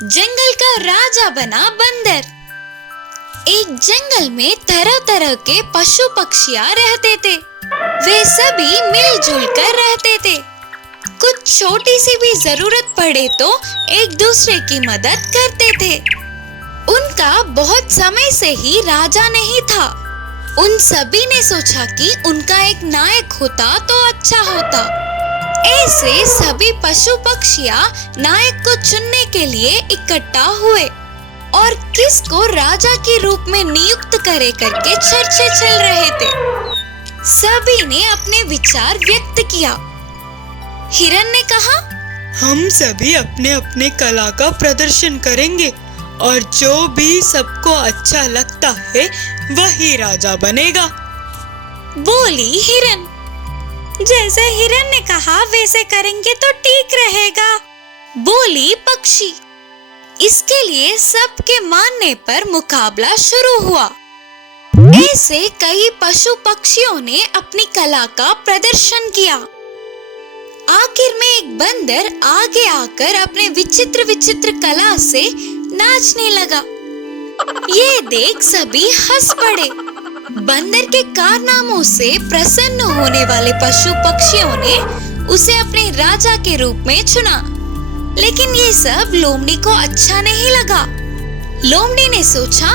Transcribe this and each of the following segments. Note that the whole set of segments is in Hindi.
जंगल का राजा बना बंदर। एक जंगल में तरह तरह के पशु पक्षियां रहते थे। वे सभी मिलजुल कर रहते थे। कुछ छोटी सी भी जरूरत पड़े तो एक दूसरे की मदद करते थे। उनका बहुत समय से ही राजा नहीं था। उन सभी ने सोचा कि उनका एक नायक होता तो अच्छा होता। ऐसे सभी पशु पक्षियां नायक को चुनने के लिए इकट्ठा हुए और किसको राजा के रूप में नियुक्त करे करके चर्चे चल रहे थे। सभी ने अपने विचार व्यक्त किया। हिरन ने कहा, हम सभी अपने अपने कला का प्रदर्शन करेंगे और जो भी सबको अच्छा लगता है वही राजा बनेगा। बोली हिरन। जैसे हिरन ने कहा वैसे करेंगे तो ठीक रहेगा, बोली पक्षी। इसके लिए सबके मानने पर मुकाबला शुरू हुआ। ऐसे कई पशु पक्षियों ने अपनी कला का प्रदर्शन किया। आखिर में एक बंदर आगे आकर अपने विचित्र विचित्र कला से नाचने लगा। ये देख सभी हंस पड़े। बंदर के कारनामों से प्रसन्न होने वाले पशु पक्षियों ने उसे अपने राजा के रूप में चुना। लेकिन ये सब लोमड़ी को अच्छा नहीं लगा। लोमड़ी ने सोचा,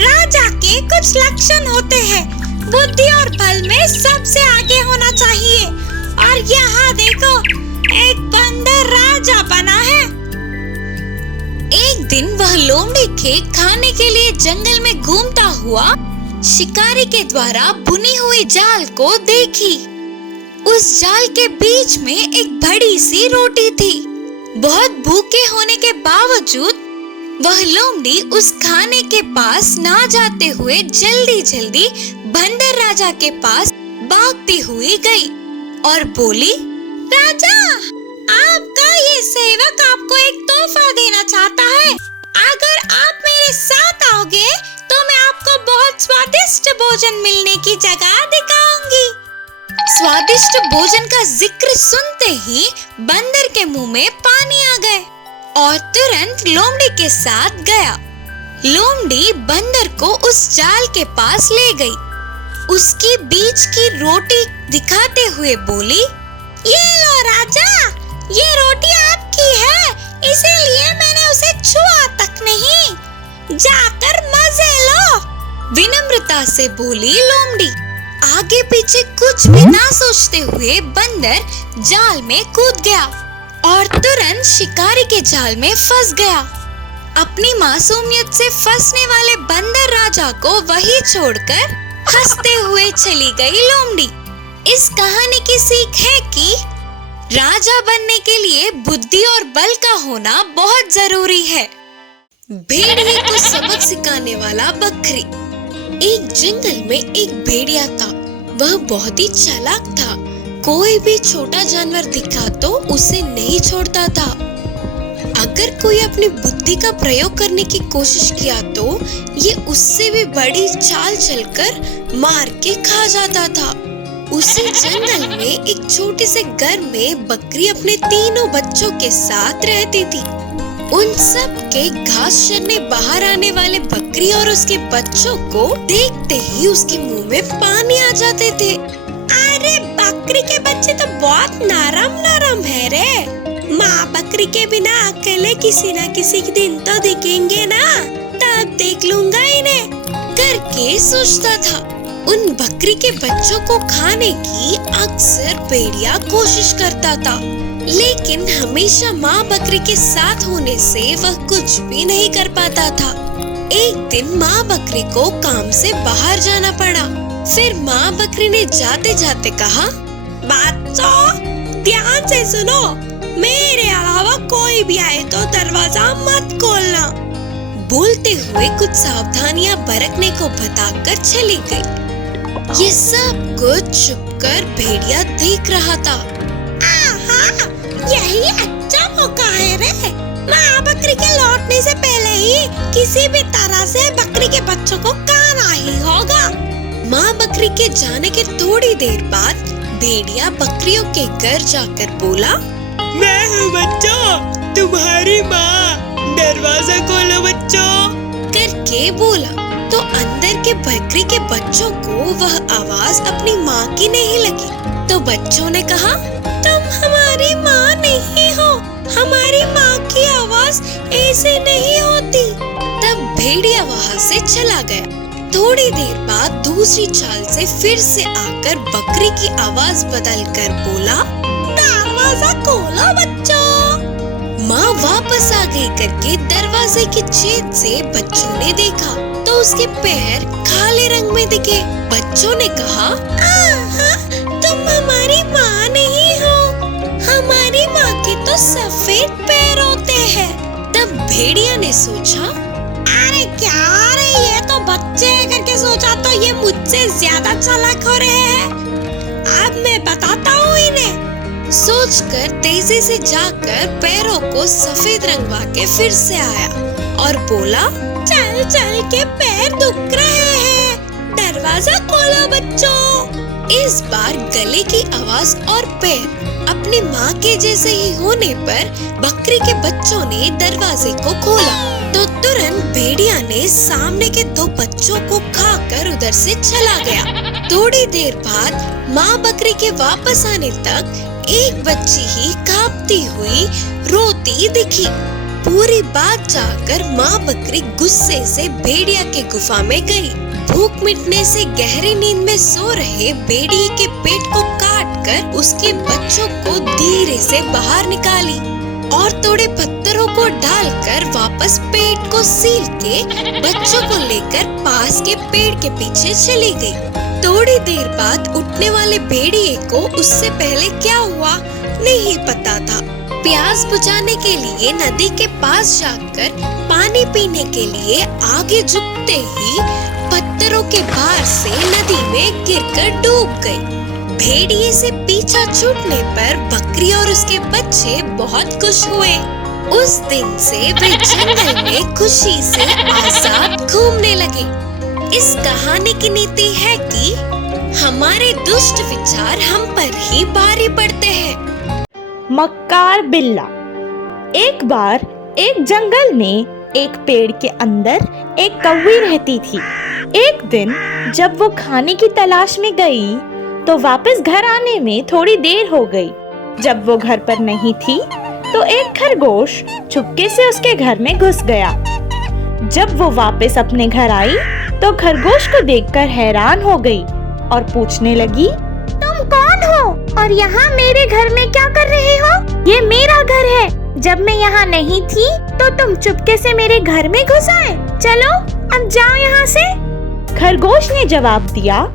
राजा के कुछ लक्षण होते हैं, बुद्धि और बल में सबसे आगे होना चाहिए, और यहाँ देखो एक बंदर राजा बना है। एक दिन वह लोमड़ी के खाने के लिए जंगल में घूमता हुआ शिकारी के द्वारा बुनी हुई जाल को देखी। उस जाल के बीच में एक बड़ी सी रोटी थी। बहुत भूखे होने के बावजूद वह लोमड़ी उस खाने के पास ना जाते हुए जल्दी जल्दी बंदर राजा के पास भागती हुई गई और बोली, राजा, आपका ये सेवक आपको एक तोहफा देना चाहता है। अगर आप मेरे साथ आओगे तो मैं आपको बहुत स्वादिष्ट भोजन मिलने की जगह दिखाऊंगी। स्वादिष्ट भोजन का जिक्र सुनते ही बंदर के मुंह में पानी आ गए और तुरंत लोमड़ी के साथ गया। लोमड़ी बंदर को उस जाल के पास ले गई। उसकी बीच की रोटी दिखाते हुए बोली, ये लो राजा, ये रोटी आपकी है, इसीलिए मैंने उसे छुआ तक नहीं। जाकर मजे लो। विनम्रता से बोली लोमड़ी। आगे पीछे कुछ भी ना सोचते हुए बंदर जाल में कूद गया और तुरंत शिकारी के जाल में फंस गया। अपनी मासूमियत से फंसने वाले बंदर राजा को वही छोड़कर हंसते हुए चली गई लोमड़ी। इस कहानी की सीख है कि राजा बनने के लिए बुद्धि और बल का होना बहुत जरूरी है। भेड़िए को सबक सिखाने वाला बकरी। एक जंगल में एक भेड़िया था। वह बहुत ही चालाक था। कोई भी छोटा जानवर दिखा तो उसे नहीं छोड़ता था। अगर कोई अपनी बुद्धि का प्रयोग करने की कोशिश किया तो ये उससे भी बड़ी चाल चलकर मार के खा जाता था। उसी जंगल में एक छोटे से घर में बकरी अपने तीनों बच्चों के साथ रहती थी। उन सब के घास चरने बाहर आने वाले बकरी और उसके बच्चों को देखते ही उसके मुंह में पानी आ जाते थे। अरे बकरी के बच्चे तो बहुत नरम नरम है रे। माँ बकरी के बिना अकेले किसी न किसी दिन तो दिखेंगे ना, तब देख लूंगा इन्हें करके सोचता था। उन बकरी के बच्चों को खाने की अक्सर भेड़िया कोशिश करता था, लेकिन हमेशा माँ बकरी के साथ होने से वह कुछ भी नहीं कर पाता था। एक दिन माँ बकरी को काम से बाहर जाना पड़ा। फिर माँ बकरी ने जाते जाते कहा, बच्चों ध्यान से सुनो, मेरे अलावा कोई भी आए तो दरवाजा मत खोलना। बोलते हुए कुछ सावधानियां बरतने को बताकर चली गई। ये सब कुछ छुपकर भेड़िया देख रहा था। आहा, यही अच्छा मौका है रे। माँ बकरी के लौटने से पहले ही किसी भी तरह से बकरी के बच्चों को खाना ही होगा। माँ बकरी के जाने के थोड़ी देर बाद भेड़िया बकरियों के घर जाकर बोला, मैं हूँ बच्चों, तुम्हारी माँ। दरवाजा खोलो बच्चों करके बोला। तो अंदर के बकरी के बच्चों को वह आवाज अपनी माँ की नहीं लगी। तो बच्चों ने कहा, तुम हमारी माँ नहीं हो, हमारी माँ की आवाज ऐसे नहीं होती। तब भेड़िया वहाँ से चला गया। थोड़ी देर बाद दूसरी चाल से फिर से आकर बकरी की आवाज बदलकर बोला, दरवाजा खोलो बच्चों। माँ वापस आ गई करके दरवाजे के छेद से बच्चों ने देखा तो उसके पैर काले रंग में दिखे। बच्चों ने कहा, तुम हमारी माँ नहीं हो, हमारी माँ के तो सफेद पैर होते हैं। तब भेड़िया ने सोचा, अरे क्या रे, ये तो बच्चे करके सोचा तो ये मुझसे ज्यादा चालाक हो रहे हैं। अब मैं बताता हूँ इन्हें। सोचकर तेजी से जाकर पैरों को सफेद रंगवा के फिर से आया और बोला, चल चल के पैर दुख रहे हैं, दरवाजा खोलो बच्चों। इस बार गले की आवाज और पैर अपनी माँ के जैसे ही होने पर बकरी के बच्चों ने दरवाजे को खोला। तो तुरंत भेड़िया ने सामने के दो बच्चों को खाकर उधर से चला गया। थोड़ी देर बाद माँ बकरी के वापस आने तक एक बच्ची ही कांपती हुई रोती दिखी। पूरी बात जानकर माँ बकरी गुस्से से भेड़िया के गुफा में गई। भूख मिटने से गहरी नींद में सो रहे भेड़िए के पेट को काटकर उसके बच्चों को धीरे से बाहर निकाली और थोड़े पत्थरों को डालकर वापस पेट को सील के बच्चों को लेकर पास के पेड़ के पीछे चली गई। थोड़ी देर बाद उठने वाले भेड़िए को उससे पहले क्या हुआ नहीं पता था। प्यास बुझाने के लिए नदी के पास जाकर पानी पीने के लिए आगे झुकते ही पत्थरों के भार से नदी में गिरकर डूब गई। भेड़िए से पीछा छूटने पर बकरी और उसके बच्चे बहुत खुश हुए। उस दिन से वे जंगल में खुशी से आजाद घूमने लगे। इस कहानी की नीति है कि हमारे दुष्ट विचार हम पर ही भारी पड़ते हैं। मक्कार बिल्ला। एक बार एक जंगल में एक पेड़ के अंदर एक कौवी रहती थी। एक दिन जब वो खाने की तलाश में गई तो वापस घर आने में थोड़ी देर हो गई। जब वो घर पर नहीं थी तो एक खरगोश चुपके से उसके घर में घुस गया। जब वो वापस अपने घर आई तो खरगोश को देखकर हैरान हो गई और पूछने लगी, तुम कौन हो और यहाँ मेरे घर में क्या कर रहे हो? ये मेरा घर है। जब मैं यहाँ नहीं थी तो तुम चुपके से मेरे घर में घुस आए। चलो अब जाओ यहाँ से। खरगोश ने जवाब दिया,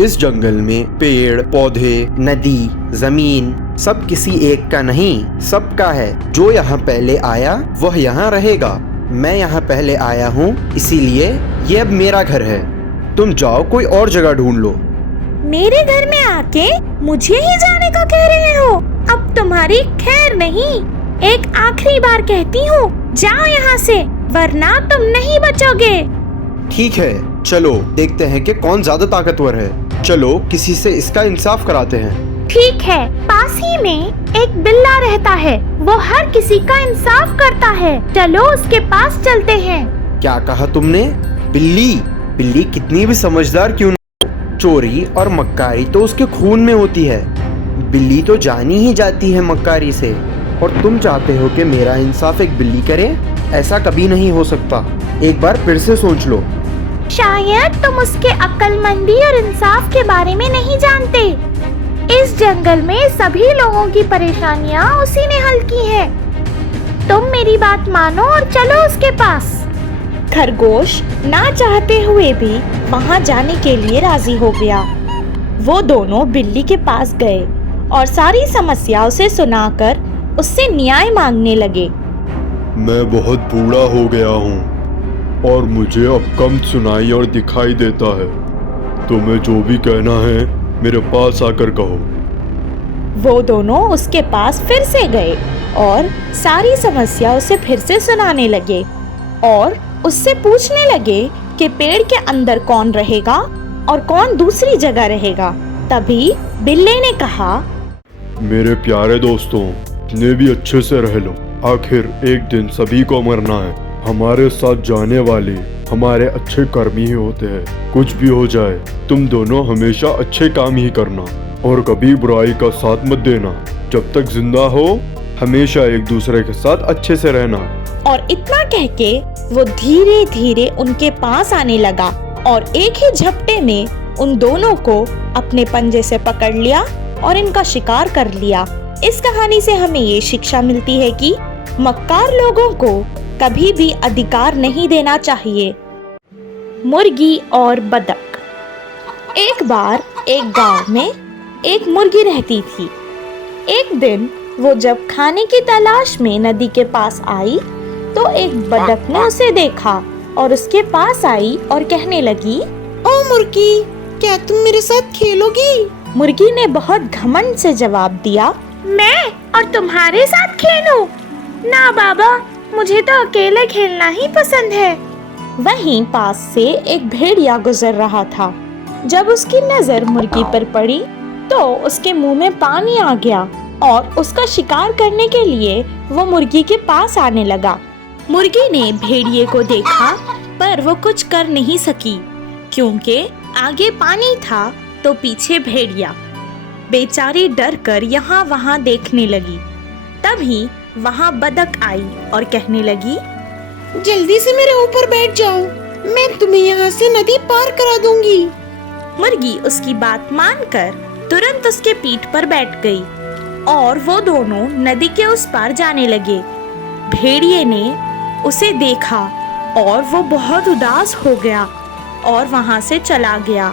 इस जंगल में पेड़ पौधे नदी जमीन सब किसी एक का नहीं सबका है। जो यहाँ पहले आया वह यहाँ रहेगा। मैं यहाँ पहले आया हूँ इसीलिए ये अब मेरा घर है। तुम जाओ कोई और जगह ढूंढ लो। मेरे घर में आके मुझे ही जाने को कह रहे हो? अब तुम्हारी खैर नहीं। एक आखिरी बार कहती हूँ, जाओ यहाँ से वरना तुम नहीं बचोगे। ठीक है चलो देखते हैं कि कौन ज्यादा ताकतवर है। चलो किसी से इसका इंसाफ कराते हैं। ठीक है। पास ही में एक बिल्ला रहता है, वो हर किसी का इंसाफ करता है। चलो उसके पास चलते हैं। क्या कहा तुमने? बिल्ली? बिल्ली कितनी भी समझदार क्यों न हो, चोरी और मक्कारी तो उसके खून में होती है। बिल्ली तो जानी ही जाती है मक्कारी से। और तुम चाहते हो कि मेरा इंसाफ एक बिल्ली करे? ऐसा कभी नहीं हो सकता। एक बार फिर से सोच लो। शायद तुम उसके अक्लमंदी और इंसाफ के बारे में नहीं जानते। इस जंगल में सभी लोगों की परेशानियां उसी ने हल की है। तुम मेरी बात मानो और चलो उसके पास। खरगोश ना चाहते हुए भी वहां जाने के लिए राजी हो गया। वो दोनों बिल्ली के पास गए और सारी समस्या उसे सुनाकर उससे न्याय मांगने लगे। मैं बहुत बूढ़ा हो गया हूँ और मुझे अब कम सुनाई और दिखाई देता है। तुम्हें जो भी कहना है मेरे पास आकर कहो। वो दोनों उसके पास फिर से गए और सारी समस्या उसे फिर से सुनाने लगे और उससे पूछने लगे कि पेड़ के अंदर कौन रहेगा और कौन दूसरी जगह रहेगा। तभी बिल्ली ने कहा, मेरे प्यारे दोस्तों, जितने भी अच्छे से रह लो। आखिर एक दिन सभी को मरना है। हमारे साथ जाने वाले हमारे अच्छे कर्म ही होते हैं। कुछ भी हो जाए, तुम दोनों हमेशा अच्छे काम ही करना और कभी बुराई का साथ मत देना। जब तक जिंदा हो हमेशा एक दूसरे के साथ अच्छे से रहना। और इतना कह के वो धीरे धीरे उनके पास आने लगा और एक ही झपटे में उन दोनों को अपने पंजे से पकड़ लिया और इनका शिकार कर लिया। इस कहानी से हमें ये शिक्षा मिलती है कि मक्कार लोगों को कभी भी अधिकार नहीं देना चाहिए। मुर्गी और बतख। एक बार एक गांव में एक मुर्गी रहती थी। एक दिन वो जब खाने की तलाश में नदी के पास आई तो एक बतख ने उसे देखा और उसके पास आई और कहने लगी, ओ मुर्गी, क्या तुम मेरे साथ खेलोगी? मुर्गी ने बहुत घमंड से जवाब दिया, मैं और तुम्हारे साथ खेलूं? ना बाबा, मुझे तो अकेले खेलना ही पसंद है। वहीं पास से एक भेड़िया गुजर रहा था। जब उसकी नजर मुर्गी पर पड़ी तो उसके मुंह में पानी आ गया और उसका शिकार करने के लिए वो मुर्गी के पास आने लगा। मुर्गी ने भेड़िए को देखा पर वो कुछ कर नहीं सकी क्योंकि आगे पानी था तो पीछे भेड़िया। बेचारी डर कर यहाँ वहाँ देखने लगी। तभी वहाँ बतख आई और कहने लगी, जल्दी से मेरे ऊपर बैठ जाओ, मैं तुम्हें यहाँ से नदी पार करा दूंगी। मुर्गी उसकी बात मानकर तुरंत उसके पीठ पर बैठ गई और वो दोनों नदी के उस पार जाने लगे। भेड़िए ने उसे देखा और वो बहुत उदास हो गया और वहाँ से चला गया।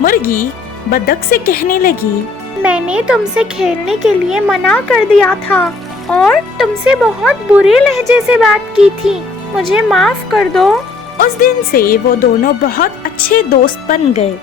मुर्गी बतख से कहने लगी, मैंने तुमसे खेलने के लिए मना कर दिया था और तुमसे बहुत बुरे लहजे से बात की थी, मुझे माफ कर दो। उस दिन से वो दोनों बहुत अच्छे दोस्त बन गए।